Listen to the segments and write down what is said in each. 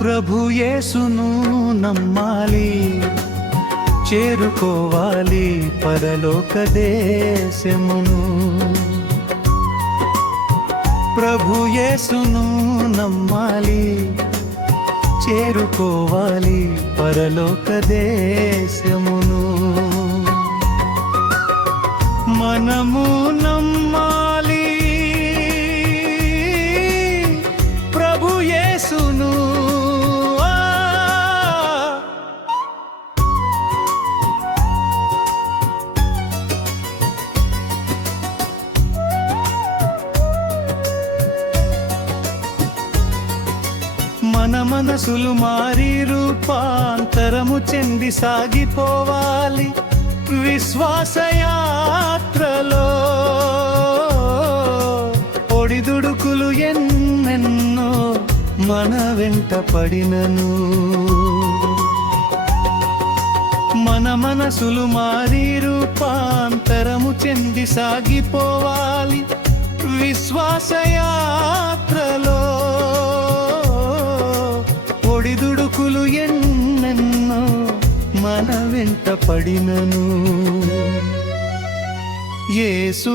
ప్రభు యేసును నమ్మాలి చేరుకోవాలి పరలోక దేశమును. ప్రభు యేసును నమ్మాలి చేరుకోవాలి పరలోక దేశమును. మనము నమ్మా మనసులు మారి రూపాంతరము చెంది సాగిపోవాలి. విశ్వాసయాత్రలో ఒడిదుడుకులు ఎన్నెన్నో మన వెంట పడినను. మన మనసులు మారి రూపాంతరము చెంది సాగిపోవాలి. విశ్వాసయాత్రలో తన వెంట పడినను. యేసుక్రీస్తు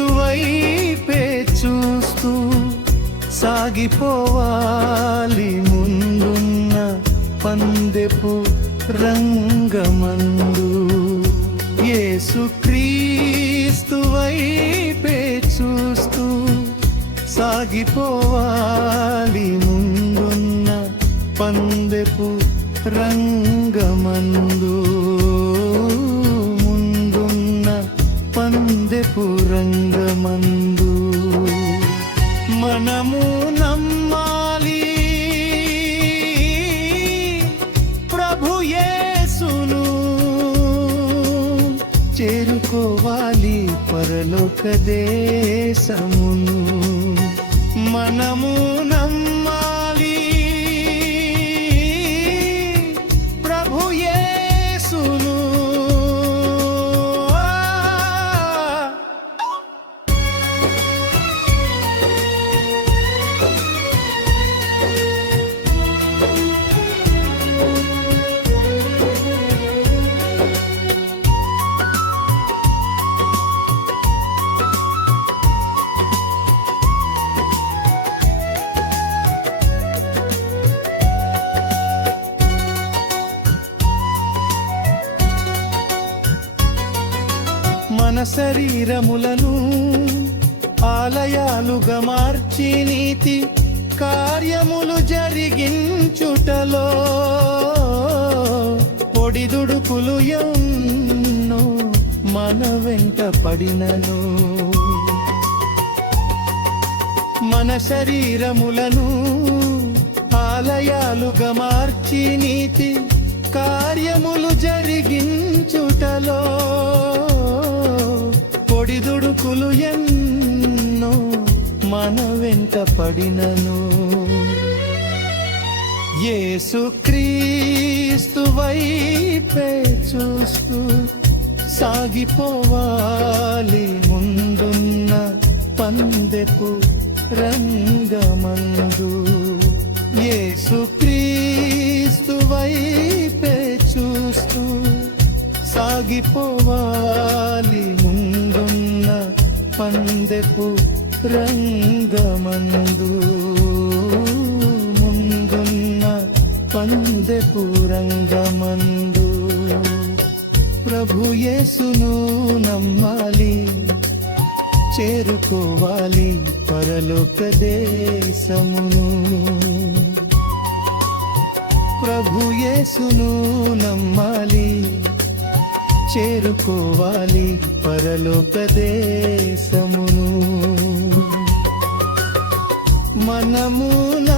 వైపే చూస్తూ సాగిపోవాలి ముందున్న పందెపు రంగమందు. యేసుక్రీస్తు వైపే చూస్తూ సాగిపోవాలి ముందున్న పందెపు రంగమందు ముందున్న పందెపు రంగమందు. మనము నమ్మాలి. ప్రభుయేసును చేరుకోవాలి పరలోక దేశమును. మనము నమ్మాలి. మన శరీరములను ఆలయాలుగా మార్చి నీతి కార్యములు జరిగించుటలో పొడిదుడుకులు ఎన్నో మన వెంట పడినను. మన శరీరములను ఆలయాలుగా మార్చి నీతి కార్యములు జరిగించుటలో ఒడిదుడుకులు ఎన్నో మన వెంట పడినను. యేసుక్రీస్తు వైపే చూస్తూ సాగిపోవాలి ముందున్న పందెపు రంగమందు. యేసుక్రీస్తు వైపే చూస్తూ సాగిపోవాలి పందెపు రంగమందు ముందున్న పందెపు రంగమందు ప్రభు యేసును నమ్మాలి చేరుకోవాలి పరలోక దేశమును. ప్రభు యేసును నమ్మాలి చేరుకోవాలి పరలోక దేశమును. మనము నమ్మ